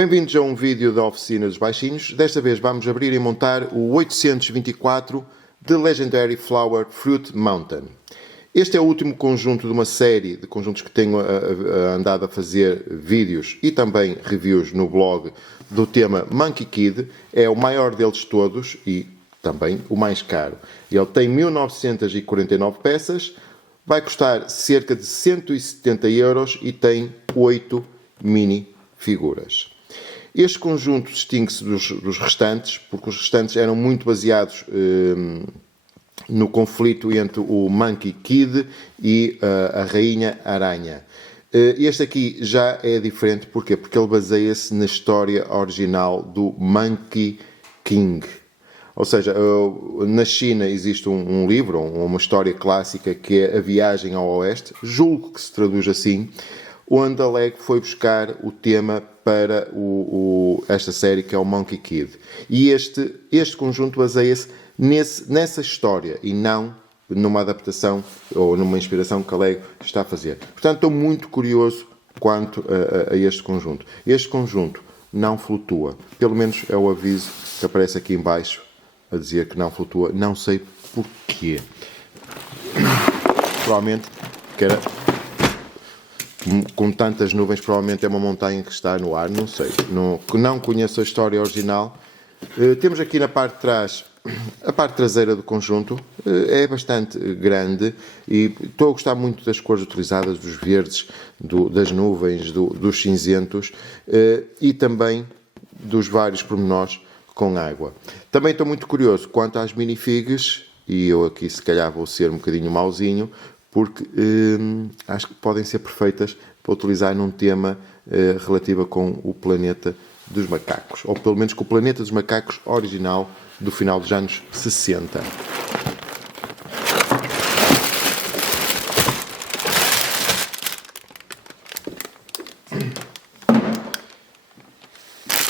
Bem-vindos a um vídeo da oficina dos baixinhos. Desta vez vamos abrir e montar o 824 de Legendary Flower Fruit Mountain. Este é o último conjunto de uma série de conjuntos que tenho andado a fazer vídeos e também reviews no blog do tema Monkey Kid. É o maior deles todos e também o mais caro. Ele tem 1949 peças, vai custar cerca de 170 euros e tem 8 mini figuras. Este conjunto distingue-se dos restantes, porque os restantes eram muito baseados no conflito entre o Monkey Kid e a Rainha Aranha. Este aqui já é diferente, porquê? Porque ele baseia-se na história original do Monkey King. Ou seja, na China existe um livro, uma história clássica, que é A Viagem ao Oeste, julgo que se traduz assim, onde a LEGO foi buscar o tema para esta série, que é o Monkey Kid. E este conjunto baseia-se nessa história e não numa adaptação ou numa inspiração que a LEGO está a fazer. Portanto, estou muito curioso quanto a este conjunto. Este conjunto não flutua. Pelo menos é o aviso que aparece aqui em baixo a dizer que não flutua. Não sei porquê. Provavelmente que era... Com tantas nuvens, provavelmente é uma montanha que está no ar, não sei. Não conheço a história original. Temos aqui na parte de trás, a parte traseira do conjunto. É bastante grande e estou a gostar muito das cores utilizadas, dos verdes, das nuvens, dos cinzentos e também dos vários pormenores com água. Também estou muito curioso quanto às minifigs, e eu aqui se calhar vou ser um bocadinho mauzinho, porque acho que podem ser perfeitas para utilizar num tema relativo com o planeta dos macacos, ou pelo menos com o planeta dos macacos original do final dos anos 60.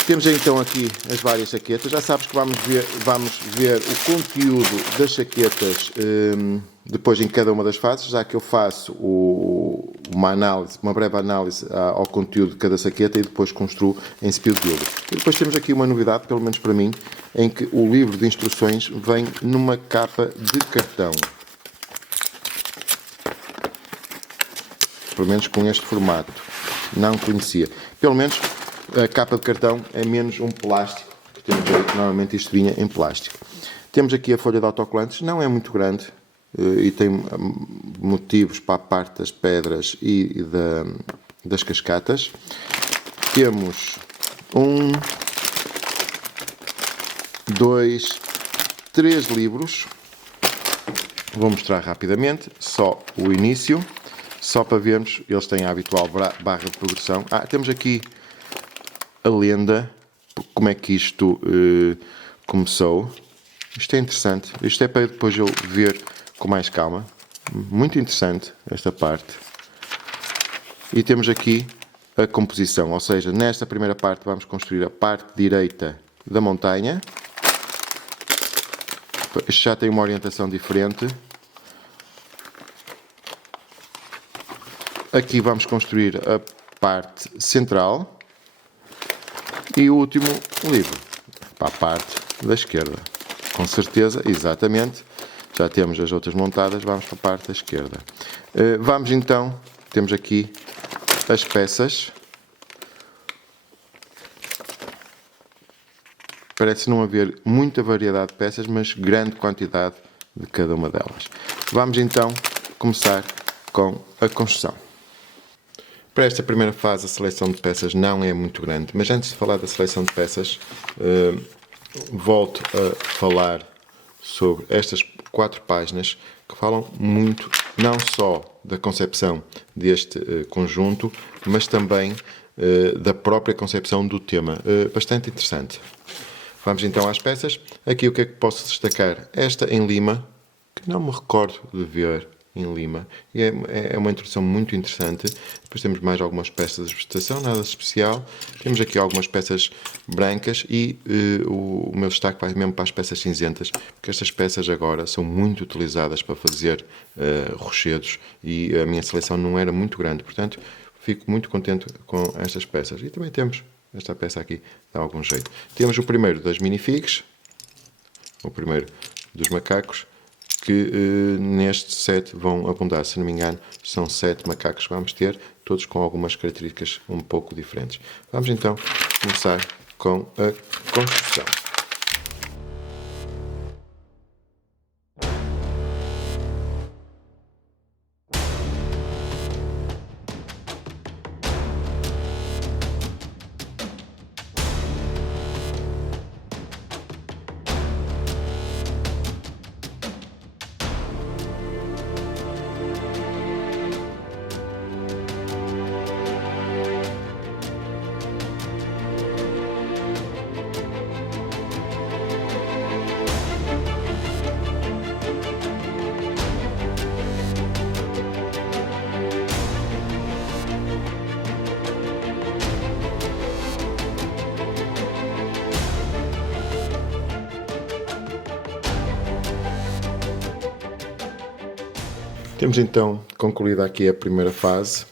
Temos então aqui as várias saquetas. Já sabes que vamos ver o conteúdo das saquetas depois em cada uma das fases, já que eu faço uma breve análise ao conteúdo de cada saqueta e depois construo em Speed Builder. E depois temos aqui uma novidade, pelo menos para mim, em que o livro de instruções vem numa capa de cartão. Pelo menos com este formato. Não conhecia. Pelo menos a capa de cartão é menos um plástico que temos aí, que normalmente isto vinha em plástico. Temos aqui a folha de autocolantes, não é muito grande e tem motivos para a parte das pedras e das cascatas. Temos 1, 2, 3 livros. Vou mostrar rapidamente, só o início, só para vermos, eles têm a habitual barra de progressão. Temos aqui a lenda, como é que isto começou. Isto é interessante. Isto é para depois eu ver com mais calma. Muito interessante esta parte. E temos aqui a composição, ou seja, nesta primeira parte vamos construir a parte direita da montanha. Isto já tem uma orientação diferente. Aqui vamos construir a parte central. E o último livro, para a parte da esquerda. Com certeza, exatamente. Já temos as outras montadas, vamos para a parte da esquerda. Vamos então, temos aqui as peças. Parece não haver muita variedade de peças, mas grande quantidade de cada uma delas. Vamos então começar com a construção. Para esta primeira fase, a seleção de peças não é muito grande, mas antes de falar da seleção de peças, volto a falar sobre estas 4 páginas que falam muito, não só da concepção deste conjunto, mas também da própria concepção do tema. Bastante interessante. Vamos então às peças. Aqui o que é que posso destacar? Esta em lima, que não me recordo de ver em lima, e é uma introdução muito interessante. Depois temos mais algumas peças de vegetação, nada especial. Temos aqui algumas peças brancas e o meu destaque vai mesmo para as peças cinzentas, porque estas peças agora são muito utilizadas para fazer rochedos e a minha seleção não era muito grande, portanto fico muito contente com estas peças. E também temos esta peça aqui dá algum jeito. Temos o primeiro das minifigs, o primeiro dos macacos, que neste set vão abundar, se não me engano, são 7 macacos que vamos ter, todos com algumas características um pouco diferentes. Vamos então começar com a construção. Temos então concluída aqui a primeira fase.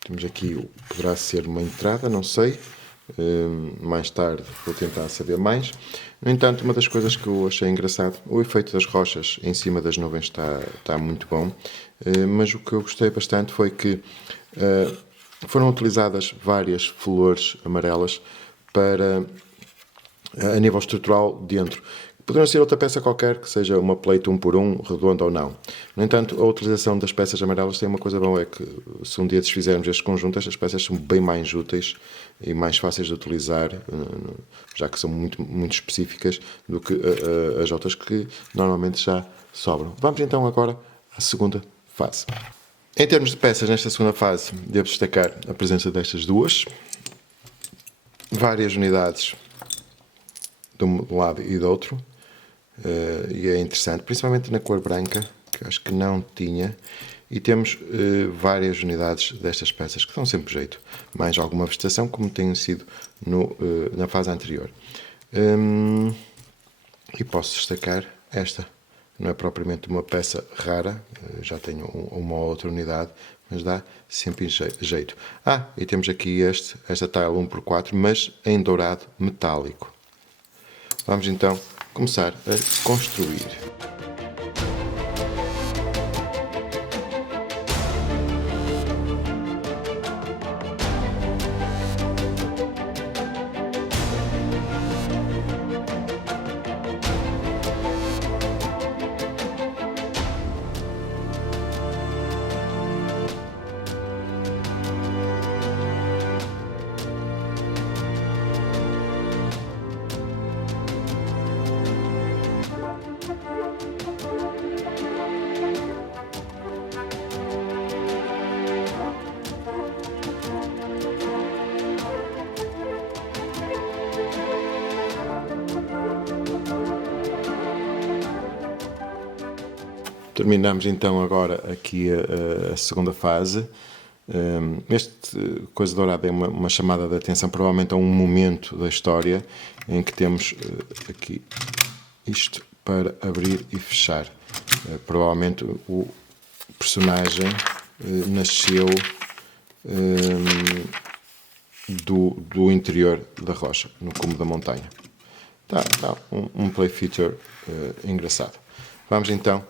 Temos aqui o que poderá ser uma entrada, não sei. Mais tarde vou tentar saber mais. No entanto, uma das coisas que eu achei engraçado, o efeito das rochas em cima das nuvens está muito bom. Mas o que eu gostei bastante foi que foram utilizadas várias flores amarelas para, a nível estrutural, dentro. Poderão ser outra peça qualquer, que seja uma plate 1x1, redonda ou não. No entanto, a utilização das peças amarelas tem uma coisa boa, é que se um dia desfizermos este conjunto, estas peças são bem mais úteis e mais fáceis de utilizar, já que são muito específicas, do que as outras que normalmente já sobram. Vamos então agora à segunda fase. Em termos de peças, nesta segunda fase, devo destacar a presença destas duas. Várias unidades de um lado e do outro. E é interessante, principalmente na cor branca, que acho que não tinha, e temos várias unidades destas peças que dão sempre jeito, mais alguma vegetação como tem sido na fase anterior. E posso destacar esta, não é propriamente uma peça rara, já tenho uma ou outra unidade, mas dá sempre jeito. E temos aqui esta tile 1x4, mas em dourado metálico. Vamos então começar a construir. Terminamos então agora aqui a segunda fase. Este coisa dourada é uma chamada de atenção, provavelmente a um momento da história em que temos aqui isto para abrir e fechar. Provavelmente o personagem nasceu do interior da rocha, no cume da montanha. Tá um play feature engraçado. Vamos então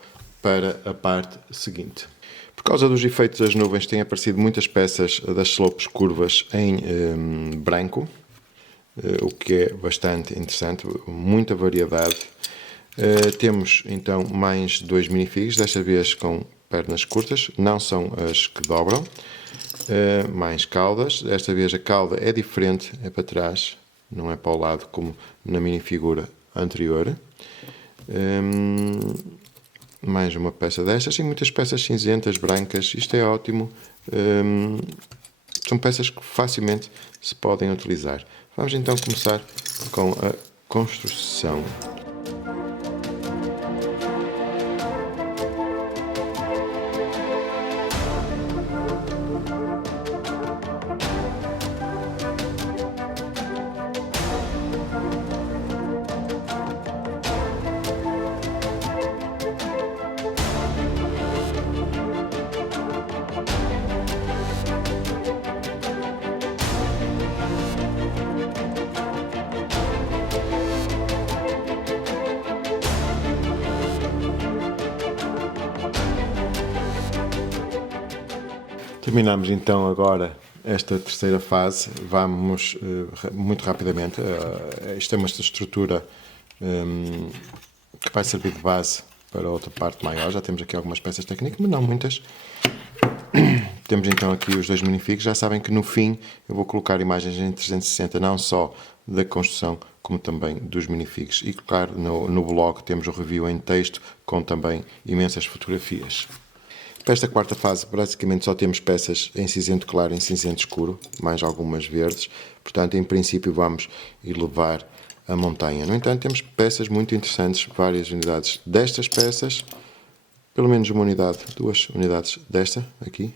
para a parte seguinte. Por causa dos efeitos das nuvens, têm aparecido muitas peças das slopes curvas em branco, o que é bastante interessante, muita variedade. Temos então mais 2 minifigs, desta vez com pernas curtas, não são as que dobram. Mais caudas, desta vez a cauda é diferente, é para trás, não é para o lado como na minifigura anterior. Mais uma peça destas e muitas peças cinzentas, brancas. Isto é ótimo. São peças que facilmente se podem utilizar. Vamos então começar com a construção. Terminamos então agora esta terceira fase. Vamos muito rapidamente. Isto é uma estrutura que vai servir de base para outra parte maior. Já temos aqui algumas peças técnicas, mas não muitas. Temos então aqui os dois minifigs. Já sabem que no fim eu vou colocar imagens em 360, não só da construção, como também dos minifigs. E claro, no blog temos o review em texto, com também imensas fotografias. Para esta quarta fase, basicamente só temos peças em cinzento claro e em cinzento escuro, mais algumas verdes. Portanto, em princípio, vamos elevar a montanha. No entanto, temos peças muito interessantes, várias unidades destas peças, pelo menos uma unidade, duas unidades desta aqui,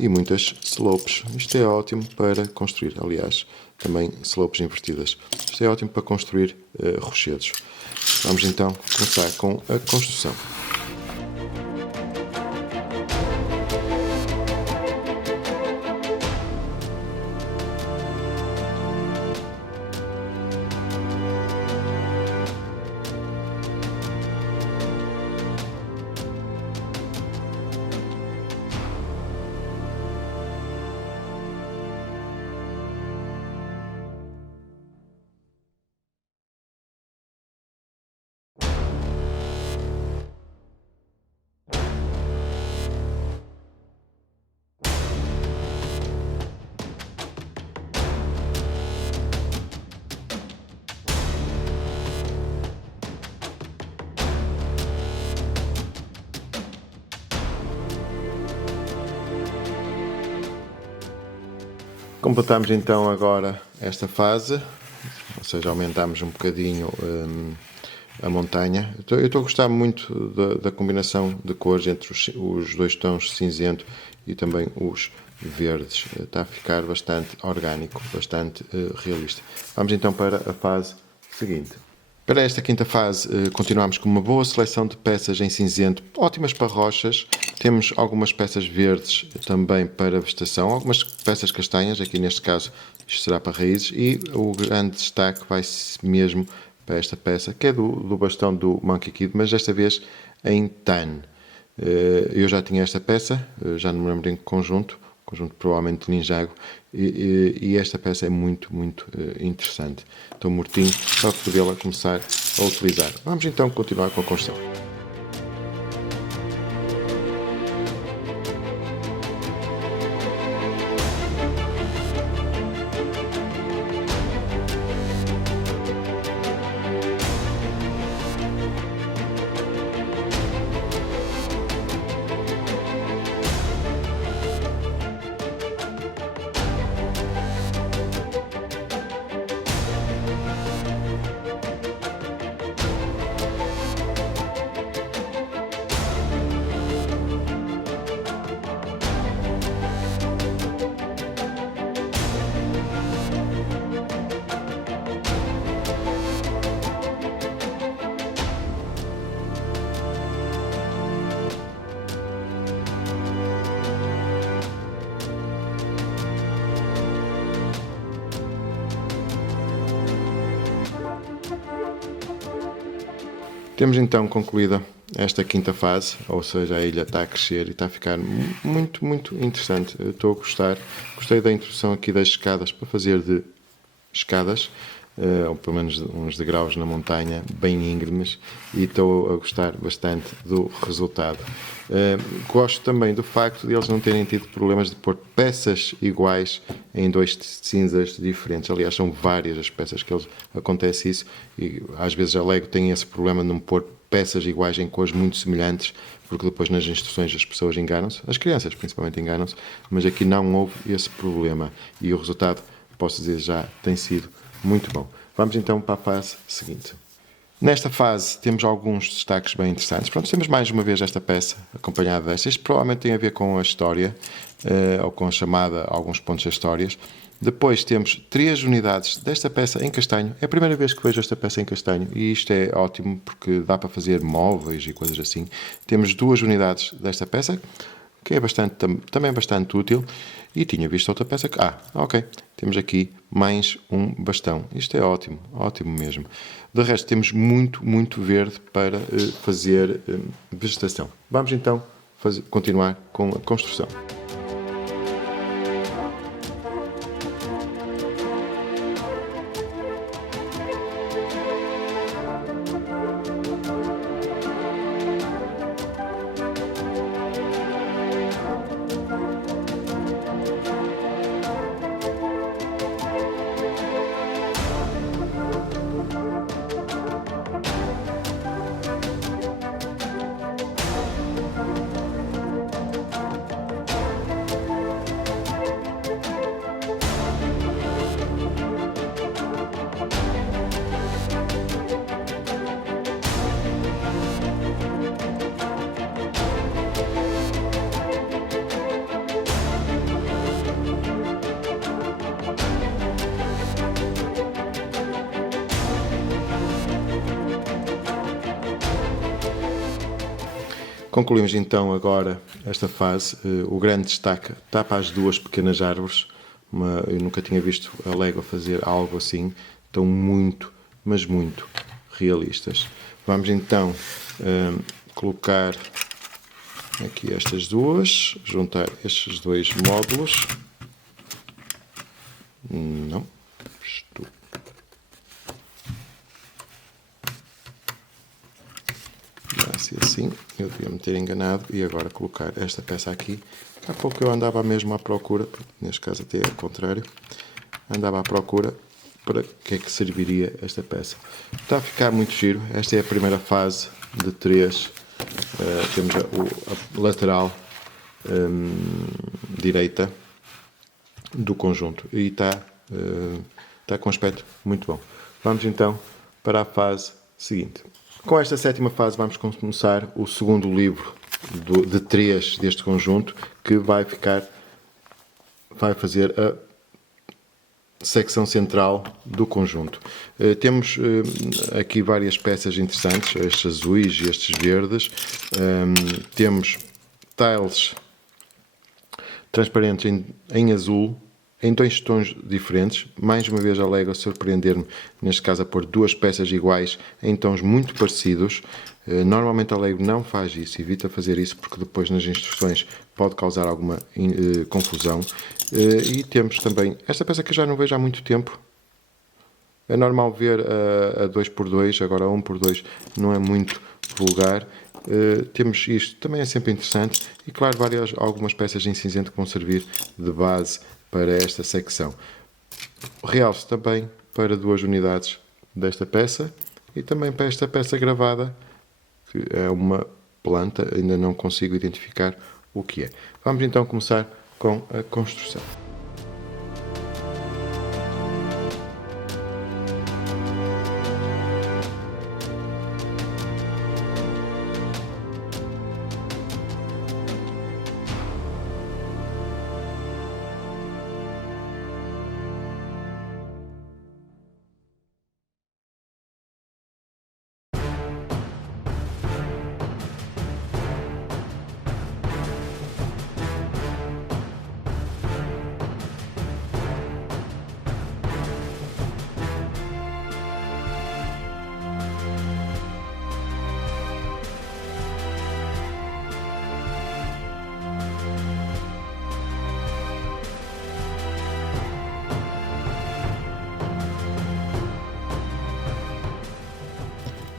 e muitas slopes. Isto é ótimo para construir, aliás, também slopes invertidas. Isto é ótimo para construir rochedos. Vamos então começar com a construção. Completamos então agora esta fase, ou seja, aumentamos um bocadinho a montanha. Eu estou a gostar muito da combinação de cores entre os dois tons cinzento e também os verdes. Está a ficar bastante orgânico, bastante realista. Vamos então para a fase seguinte. Para esta quinta fase, continuamos com uma boa seleção de peças em cinzento, ótimas para rochas. Temos algumas peças verdes também para vegetação, algumas peças castanhas, aqui neste caso isto será para raízes, e o grande destaque vai mesmo para esta peça, que é do bastão do Monkey Kid, mas desta vez em tan. Eu já tinha esta peça, já não me lembro em que conjunto provavelmente de Ninjago, e esta peça é muito interessante. Estou mortinho para podê-la começar a utilizar. Vamos então continuar com a construção. Temos então concluída esta quinta fase, ou seja, a ilha está a crescer e está a ficar muito interessante. Eu estou a gostar. Gostei da introdução aqui das escadas para fazer de escadas, ou pelo menos uns degraus na montanha, bem íngremes, e estou a gostar bastante do resultado. Gosto também do facto de eles não terem tido problemas de pôr peças iguais em dois cinzas diferentes. Aliás, são várias as peças que eles acontece isso, e às vezes a Lego tem esse problema de não pôr peças iguais em cores muito semelhantes, porque depois nas instruções as pessoas enganam-se, as crianças principalmente enganam-se, mas aqui não houve esse problema, e o resultado, posso dizer, já tem sido muito bom. Vamos então para a fase seguinte. Nesta fase temos alguns destaques bem interessantes. Pronto, temos mais uma vez esta peça acompanhada desta. Isto provavelmente tem a ver com a história, ou com a chamada alguns pontos das histórias. Depois temos 3 unidades desta peça em castanho. É a primeira vez que vejo esta peça em castanho e isto é ótimo porque dá para fazer móveis e coisas assim. Temos 2 unidades desta peça, que é também bastante útil. E tinha visto outra peça que... ok. Temos aqui mais um bastão. Isto é ótimo, ótimo mesmo. De resto, temos muito verde para fazer vegetação. Vamos então continuar com a construção. Concluímos então agora esta fase. O grande destaque está para as duas pequenas árvores. Eu nunca tinha visto a Lego fazer algo assim. Estão muito, mas muito realistas. Vamos então colocar aqui estas duas, juntar estes dois módulos. Não, estou... assim, eu devia me ter enganado e agora colocar esta peça aqui. Há pouco eu andava mesmo à procura, neste caso até ao contrário, andava à procura para que é que serviria esta peça. Está a ficar muito giro. Esta é a primeira fase de 3. Temos a lateral direita do conjunto e está com um aspecto muito bom. Vamos então para a fase seguinte. Com esta 7ª fase vamos começar o segundo livro de 3 deste conjunto, que vai fazer a secção central do conjunto. Temos aqui várias peças interessantes, estes azuis e estes verdes. Temos tiles transparentes em azul, em 2 tons diferentes. Mais uma vez a Lego a surpreender-me, neste caso a pôr 2 peças iguais em tons muito parecidos. Normalmente a Lego não faz isso, evita fazer isso porque depois nas instruções pode causar alguma confusão. E temos também esta peça que eu já não vejo há muito tempo. É normal ver a 2x2, agora a 1x2 não é muito vulgar. Temos isto, também é sempre interessante. E claro, algumas peças em cinzento que vão servir de base para esta secção. Realço também para 2 unidades desta peça e também para esta peça gravada, que é uma planta, ainda não consigo identificar o que é. Vamos então começar com a construção.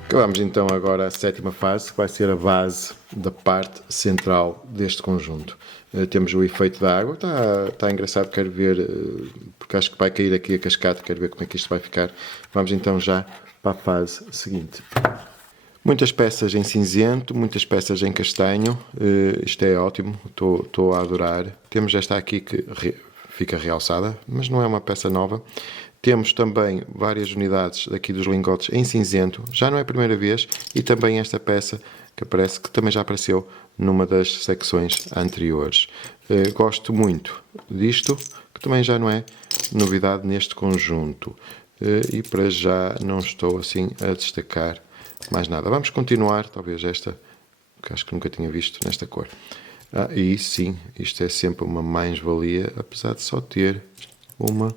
Acabamos então agora a 7ª fase, que vai ser a base da parte central deste conjunto. Temos o efeito da água, está engraçado, quero ver, porque acho que vai cair aqui a cascata, quero ver como é que isto vai ficar. Vamos então já para a fase seguinte. Muitas peças em cinzento, muitas peças em castanho, isto é ótimo, estou a adorar. Temos esta aqui que fica realçada, mas não é uma peça nova. Temos também várias unidades daqui dos lingotes em cinzento, já não é a primeira vez, e também esta peça que aparece, que também já apareceu numa das secções anteriores. Gosto muito disto, que também já não é novidade neste conjunto. E para já não estou assim a destacar mais nada. Vamos continuar, talvez esta, que acho que nunca tinha visto nesta cor. E sim, isto é sempre uma mais-valia, apesar de só ter uma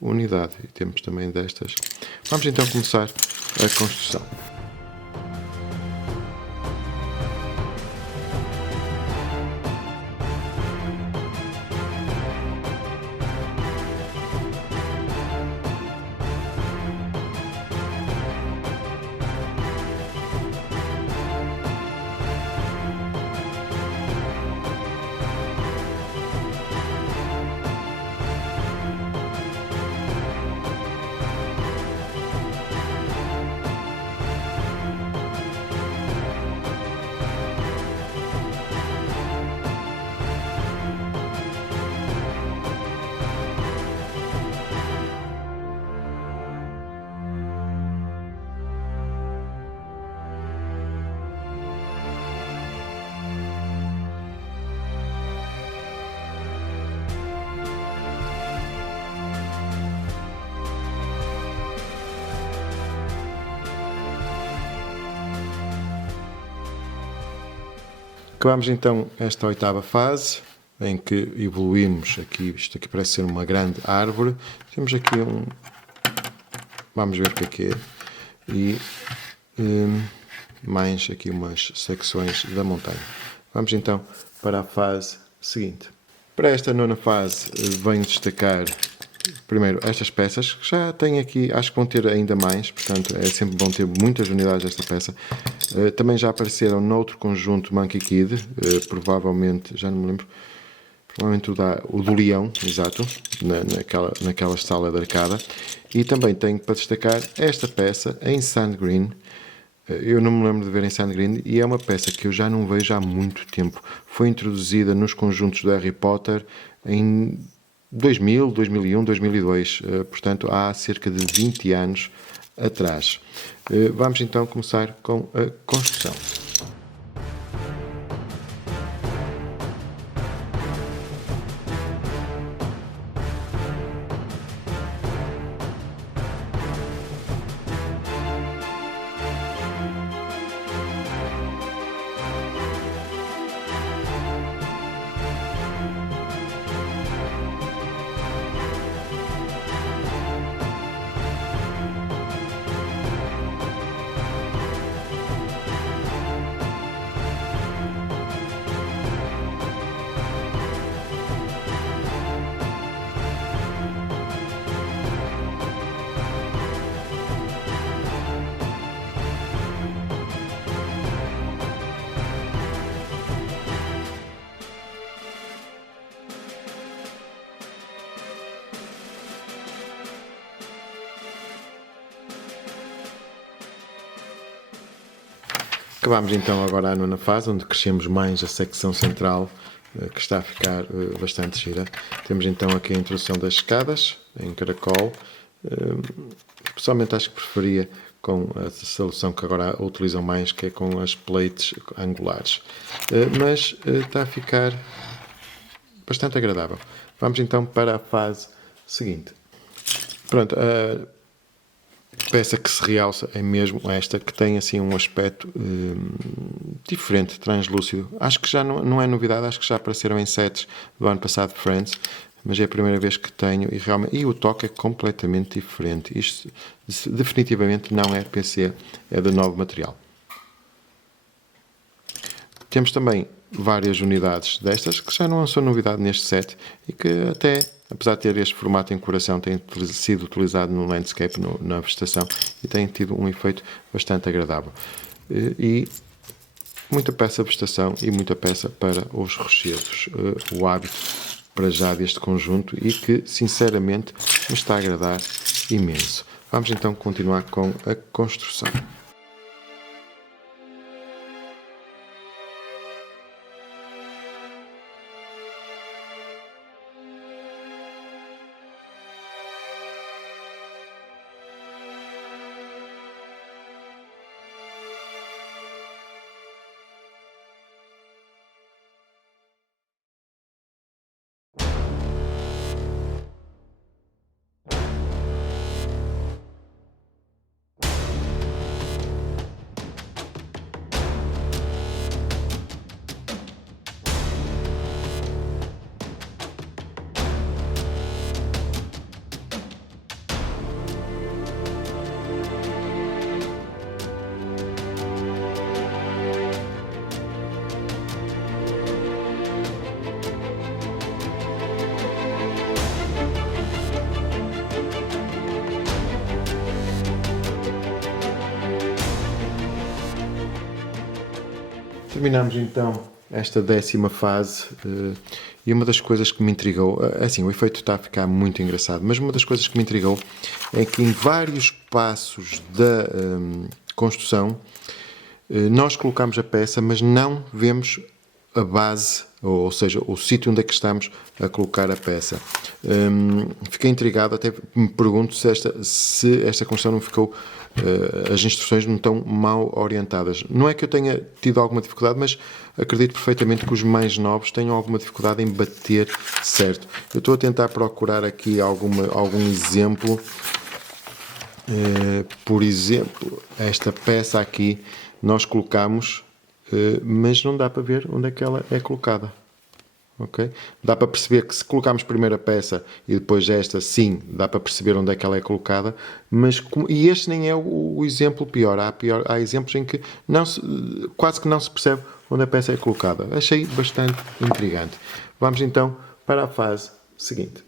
unidade. E temos também destas. Vamos então começar a construção. Acabamos então esta oitava fase, em que evoluímos aqui, isto aqui parece ser uma grande árvore. Temos aqui vamos ver o que é, e mais aqui umas secções da montanha. Vamos então para a fase seguinte. Para esta nona fase venho destacar primeiro estas peças, que já têm aqui, acho que vão ter ainda mais, portanto é sempre bom ter muitas unidades desta peça. Também já apareceram noutro conjunto Monkey Kid, provavelmente, já não me lembro, provavelmente o do Leão, exato, naquela sala de arcada. E também tenho para destacar esta peça em Sand Green. Eu não me lembro de ver em Sand Green e é uma peça que eu já não vejo há muito tempo. Foi introduzida nos conjuntos do Harry Potter em 2000, 2001, 2002, portanto há cerca de 20 anos atrás. Vamos então começar com a construção. Acabamos então agora a nona fase, onde crescemos mais a secção central, que está a ficar bastante gira. Temos então aqui a introdução das escadas em caracol. Pessoalmente acho que preferia com a solução que agora utilizam mais, que é com as plates angulares. Mas está a ficar bastante agradável. Vamos então para a fase seguinte. Pronto, peça que se realça é mesmo esta, que tem assim um aspecto diferente, translúcido. Acho que já não é novidade, acho que já apareceram em sets do ano passado de Friends, mas é a primeira vez que tenho e o toque é completamente diferente. Isto definitivamente não é PC, é de novo material. Temos também várias unidades destas, que já não são novidade neste set e que até, apesar de ter este formato em coração, têm sido utilizado no landscape, na vegetação, e têm tido um efeito bastante agradável. E muita peça de vegetação e muita peça para os rochedos. O hábito para já deste conjunto e que, sinceramente, me está a agradar imenso. Vamos então continuar com a construção. Terminamos então esta 10ª fase e uma das coisas que me intrigou, assim, o efeito está a ficar muito engraçado, mas uma das coisas que me intrigou é que em vários passos da construção nós colocamos a peça, mas não vemos a base, ou seja, o sítio onde é que estamos a colocar a peça. Fiquei intrigado, até me pergunto se esta construção não ficou, as instruções não estão mal orientadas. Não é que eu tenha tido alguma dificuldade, mas acredito perfeitamente que os mais novos tenham alguma dificuldade em bater certo. Eu estou a tentar procurar aqui algum exemplo. Por exemplo, esta peça aqui nós colocamos mas não dá para ver onde é que ela é colocada. Okay? Dá para perceber que se colocarmos primeiro a peça e depois esta, sim, dá para perceber onde é que ela é colocada, mas e este nem é o exemplo pior. Há exemplos em que quase que não se percebe onde a peça é colocada. Achei bastante intrigante. Vamos então para a fase seguinte.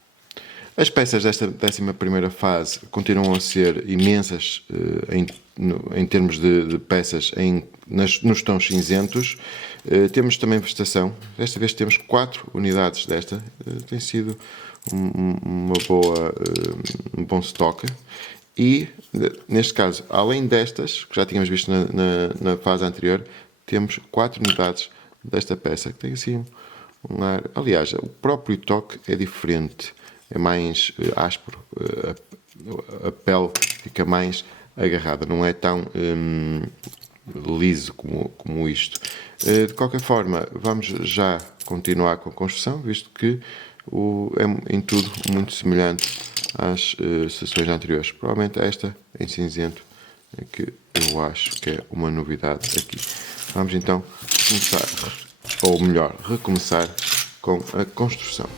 As peças desta 11ª fase continuam a ser imensas em termos de peças nos tons cinzentos. Temos também vegetação. Desta vez temos 4 unidades desta. Tem sido um bom estoque. E, neste caso, além destas, que já tínhamos visto na fase anterior, temos 4 unidades desta peça, que tem assim um ar... Aliás, o próprio toque é diferente. É mais áspero, a pele fica mais agarrada, não é tão liso como isto. De qualquer forma, vamos já continuar com a construção, visto que é em tudo muito semelhante às sessões anteriores. Provavelmente esta em cinzento é que eu acho que é uma novidade aqui. Vamos então começar, ou melhor, recomeçar com a construção.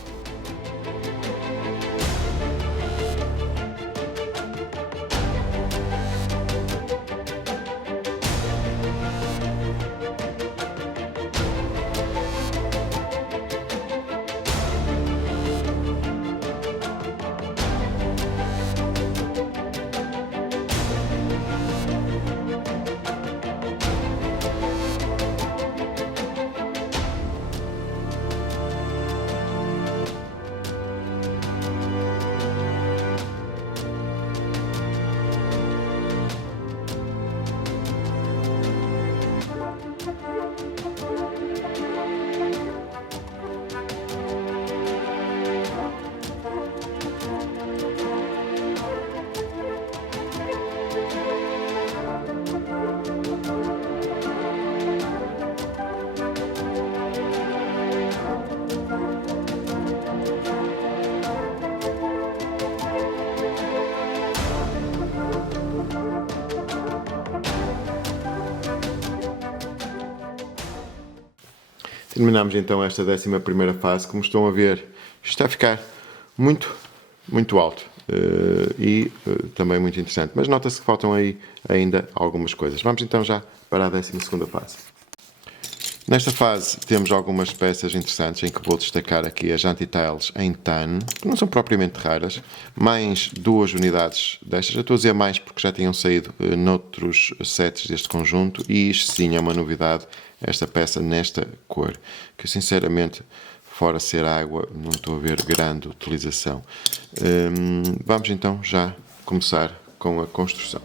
Terminamos então esta 11ª fase. Como estão a ver, isto está a ficar muito alto e também muito interessante. Mas nota-se que faltam aí ainda algumas coisas. Vamos então já para a 12ª fase. Nesta fase temos algumas peças interessantes em que vou destacar aqui as anti-tiles em tan, que não são propriamente raras, mais 2 unidades destas. Eu estou a dizer mais porque já tinham saído noutros sets deste conjunto e isto sim é uma novidade, esta peça nesta cor, que sinceramente, fora ser água, não estou a ver grande utilização. Vamos então já começar com a construção.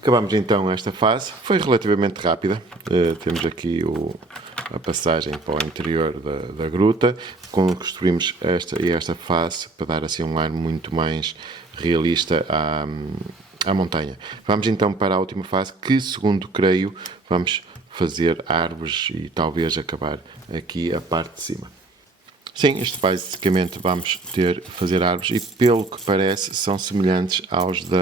Acabamos então esta fase, foi relativamente rápida, temos aqui a passagem para o interior da gruta, construímos esta e esta fase para dar assim um ar muito mais realista à montanha. Vamos então para a última fase, que segundo creio vamos fazer árvores e talvez acabar aqui a parte de cima. Sim, isto basicamente vamos fazer árvores e pelo que parece são semelhantes aos de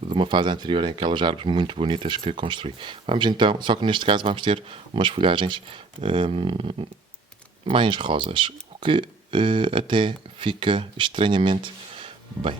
uma fase anterior em aquelas árvores muito bonitas que construí. Vamos então, só que neste caso vamos ter umas folhagens mais rosas, o que até fica estranhamente bem.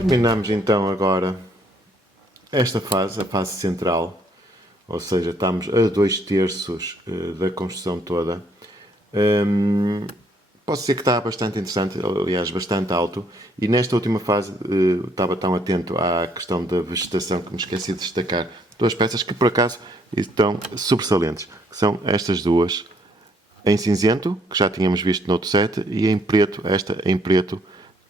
Terminamos então agora esta fase, a fase central, ou seja, estamos a 2/3 da construção toda. Posso dizer que está bastante interessante, aliás, bastante alto, e nesta última fase estava tão atento à questão da vegetação que me esqueci de destacar duas peças que por acaso estão sobressalentes, que são estas duas, em cinzento, que já tínhamos visto no outro set, e em preto, esta em preto,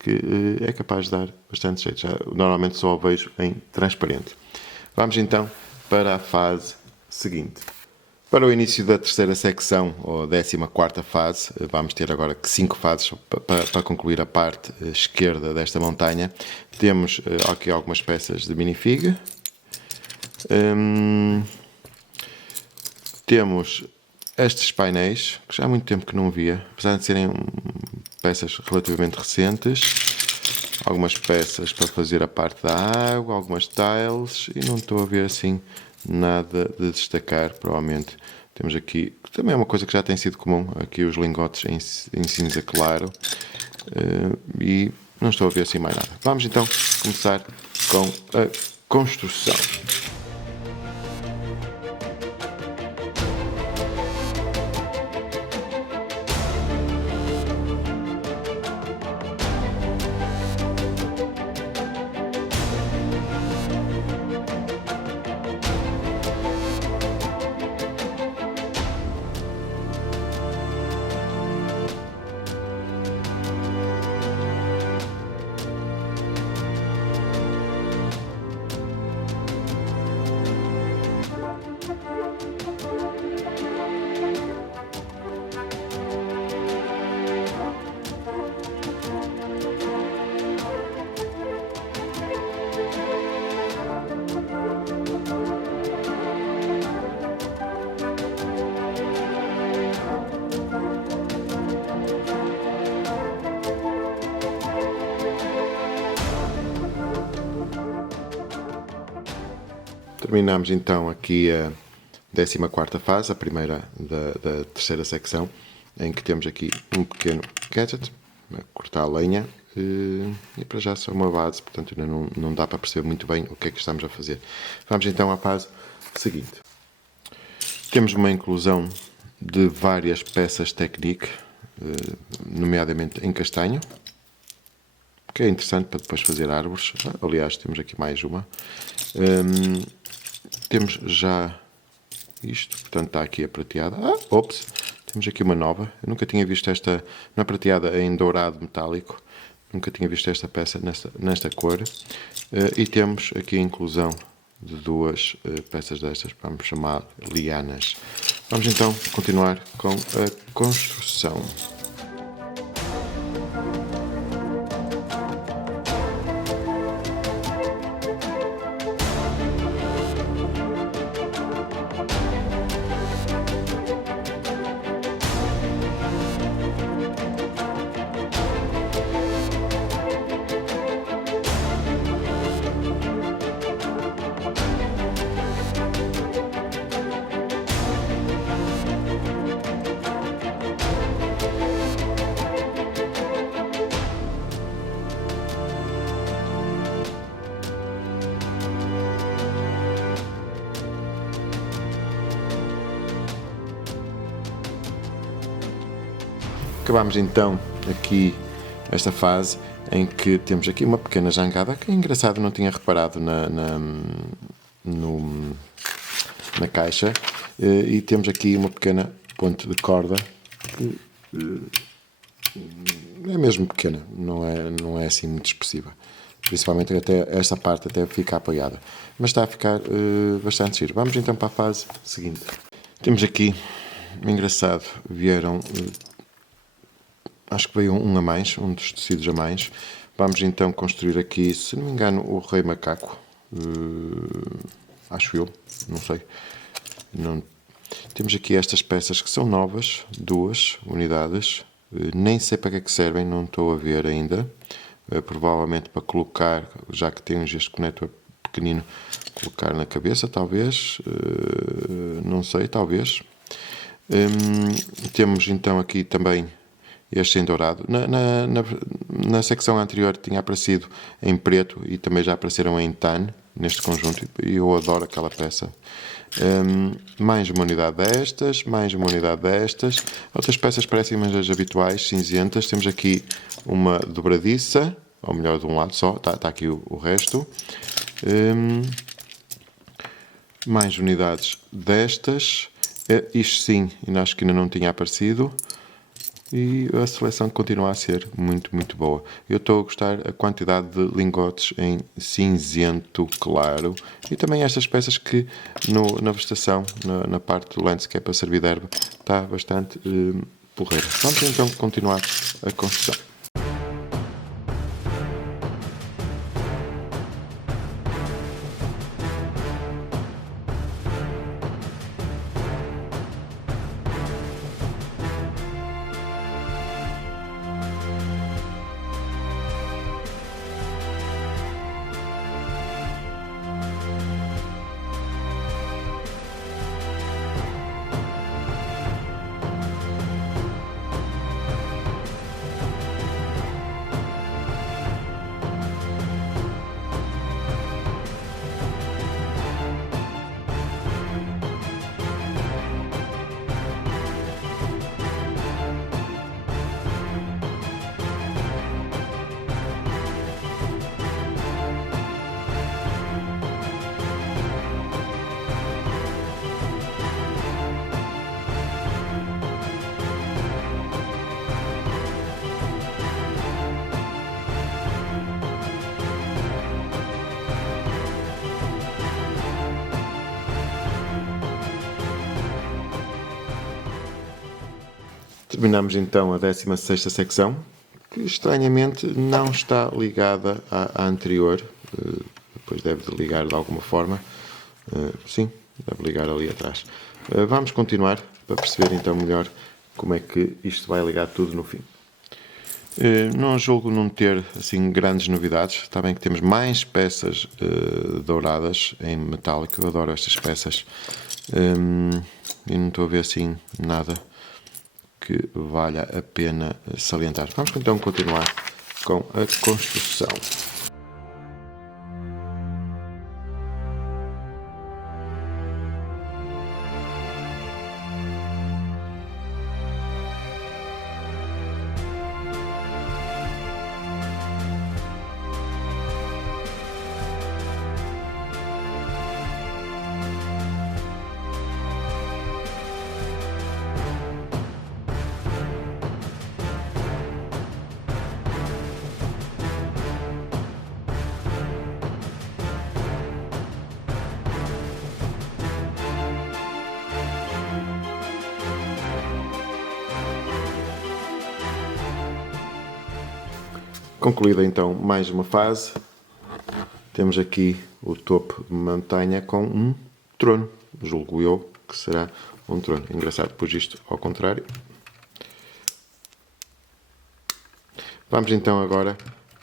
que é capaz de dar bastante jeito. Já, normalmente só a vejo em transparente. Vamos então para a fase seguinte. Para o início da terceira secção, ou 14ª fase, vamos ter agora 5 fases para concluir a parte esquerda desta montanha. Temos aqui algumas peças de minifig. Temos estes painéis, que já há muito tempo que não via, apesar de serem peças relativamente recentes. Algumas peças para fazer a parte da água, algumas tiles, e não estou a ver assim nada de destacar. Provavelmente temos aqui, que também é uma coisa que já tem sido comum, aqui os lingotes em cinza claro, e não estou a ver assim mais nada. Vamos então começar com a construção. Terminamos então aqui a 14ª fase, a primeira da terceira secção, em que temos aqui um pequeno gadget, cortar a lenha, e para já só uma base, portanto ainda não dá para perceber muito bem o que é que estamos a fazer. Vamos então à fase seguinte. Temos uma inclusão de várias peças Technic, nomeadamente em castanho, que é interessante para depois fazer árvores. Aliás, temos aqui mais uma. Temos já isto, portanto está aqui a prateada. Ops, temos aqui uma nova. Eu nunca tinha visto esta, não é prateada, é em dourado metálico. Nunca tinha visto esta peça nesta cor. E temos aqui a inclusão de duas peças destas, vamos chamar lianas. Vamos então continuar com a construção. Acabamos então aqui esta fase em que temos aqui uma pequena jangada, que é engraçado, não tinha reparado na caixa, e temos aqui uma pequena ponte de corda que é mesmo pequena, não é assim muito expressiva, principalmente até esta parte até fica apoiada, mas está a ficar bastante giro. Vamos então para a fase seguinte. Temos aqui, engraçado, vieram, acho que veio um a mais, um dos tecidos a mais. Vamos então construir aqui, se não me engano, o Rei Macaco, acho eu, não sei. Não. Temos aqui estas peças que são novas, 2 unidades, nem sei para que é que servem, não estou a ver ainda. Provavelmente para colocar, já que temos este conector pequenino, colocar na cabeça, talvez, não sei, talvez. Temos então aqui também este em dourado. Na secção anterior tinha aparecido em preto e também já apareceram em tan neste conjunto, e eu adoro aquela peça. Mais uma unidade destas, mais uma unidade destas. Outras peças parecem mais as habituais, cinzentas. Temos aqui uma dobradiça, ou melhor, de um lado só, está aqui o resto. Mais unidades destas. Isto sim, acho que ainda não tinha aparecido. E a seleção continua a ser muito, muito boa. Eu estou a gostar a quantidade de lingotes em cinzento claro. E também estas peças que na vegetação, na parte do landscape a servir de erva, está bastante porreira. Vamos então continuar a construção. Terminamos então a 16ª secção, que estranhamente não está ligada à anterior. Depois deve ligar de alguma forma. Sim, deve ligar ali atrás. Vamos continuar para perceber então melhor como é que isto vai ligar tudo no fim. Não julgo não ter assim grandes novidades. Está bem que temos mais peças douradas em metálico. Eu adoro estas peças. E não estou a ver assim nada que valha a pena salientar. Vamos então continuar com a construção. Concluída então mais uma fase, temos aqui o topo de montanha com um trono, julgo eu que será um trono. Engraçado, pus isto ao contrário. Vamos então agora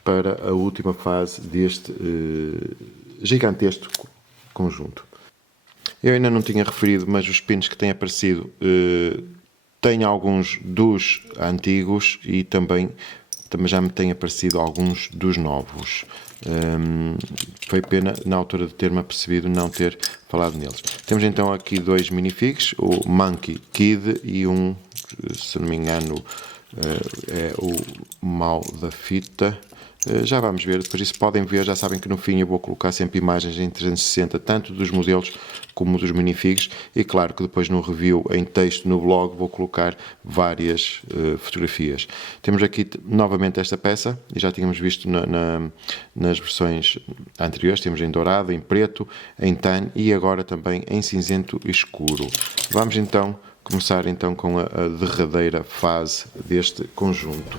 para a última fase deste gigantesco conjunto. Eu ainda não tinha referido, mas os pinos que têm aparecido têm alguns dos antigos e também já me têm aparecido alguns dos novos. Foi pena, na altura de ter-me apercebido, não ter falado neles. Temos então aqui dois minifigs, o Monkey Kid e um, se não me engano, é o Mal da Fita. Já vamos ver, depois disso podem ver, já sabem que no fim eu vou colocar sempre imagens em 360, tanto dos modelos como dos minifigs, e claro que depois no review em texto no blog vou colocar várias fotografias. Temos aqui novamente esta peça, e já tínhamos visto nas versões anteriores, temos em dourado, em preto, em tan e agora também em cinzento escuro. Vamos então começar então com a derradeira fase deste conjunto.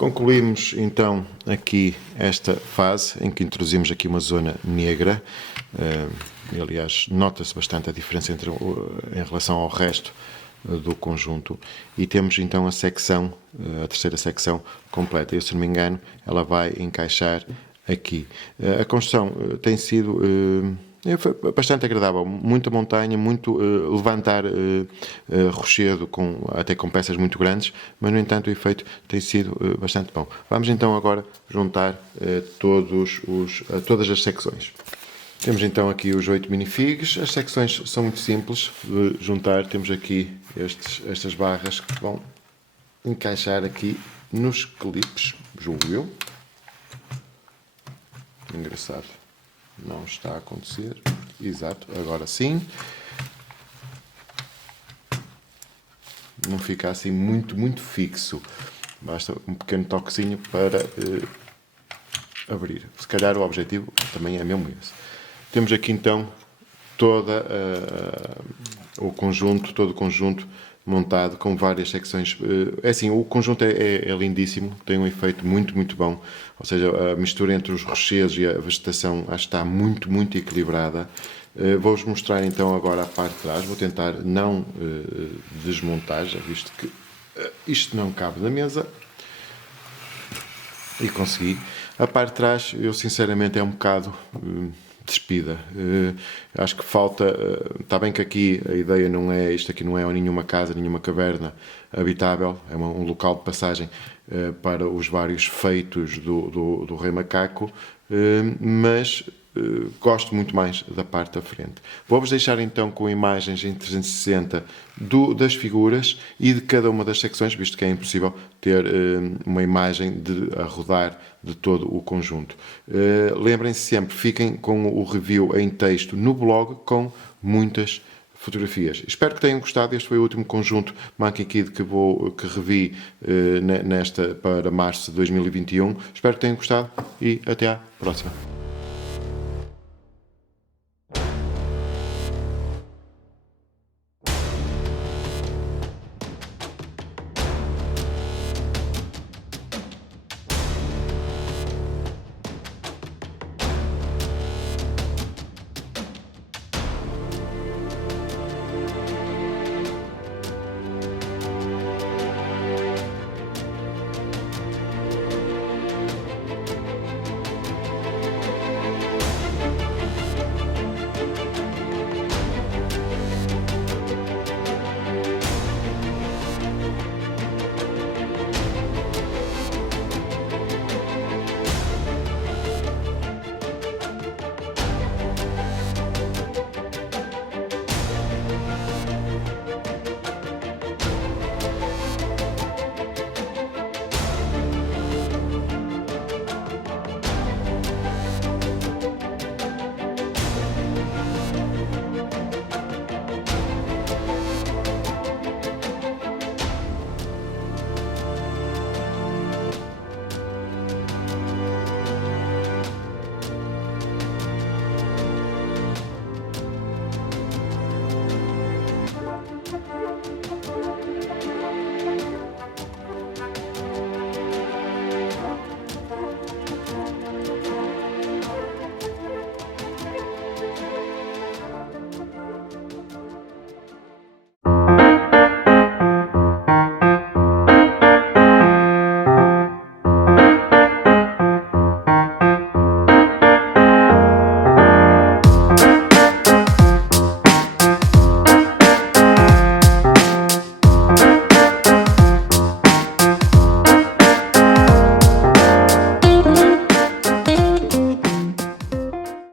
Concluímos então aqui esta fase em que introduzimos aqui uma zona negra. Aliás, nota-se bastante a diferença em relação ao resto do conjunto, e temos então a secção, a terceira secção completa. Eu, se não me engano, ela vai encaixar aqui. A construção tem sido foi bastante agradável, muita montanha, muito levantar rochedo até com peças muito grandes, mas no entanto o efeito tem sido bastante bom. Vamos então agora juntar todas as secções. Temos então aqui os 8 minifigs. As secções são muito simples de juntar. Temos aqui estas barras que vão encaixar aqui nos clipes, julgo eu. Engraçado, não está a acontecer. Exato, agora sim. Não fica assim muito fixo. Basta um pequeno toquezinho para abrir. Se calhar o objetivo também é mesmo esse. Temos aqui então todo o conjunto montado com várias secções. É assim, o conjunto é lindíssimo, tem um efeito muito bom. Ou seja, a mistura entre os rochedos e a vegetação acho que está muito equilibrada. Vou-vos mostrar então agora a parte de trás. Vou tentar não desmontar, já visto que isto não cabe na mesa. E consegui. A parte de trás, eu sinceramente é um bocado despida. Acho que falta. Está bem que aqui a ideia não é. Isto aqui não é nenhuma casa, nenhuma caverna habitável. É um local de passagem para os vários feitos do Rei Macaco. Mas gosto muito mais da parte da frente. Vou-vos deixar então com imagens em 360 das figuras e de cada uma das secções, visto que é impossível ter uma imagem a rodar de todo o conjunto. Lembrem-se sempre, fiquem com o review em texto no blog com muitas fotografias. Espero que tenham gostado. Este foi o último conjunto Monkey Kid que revi para março de 2021. Espero que tenham gostado e até à próxima.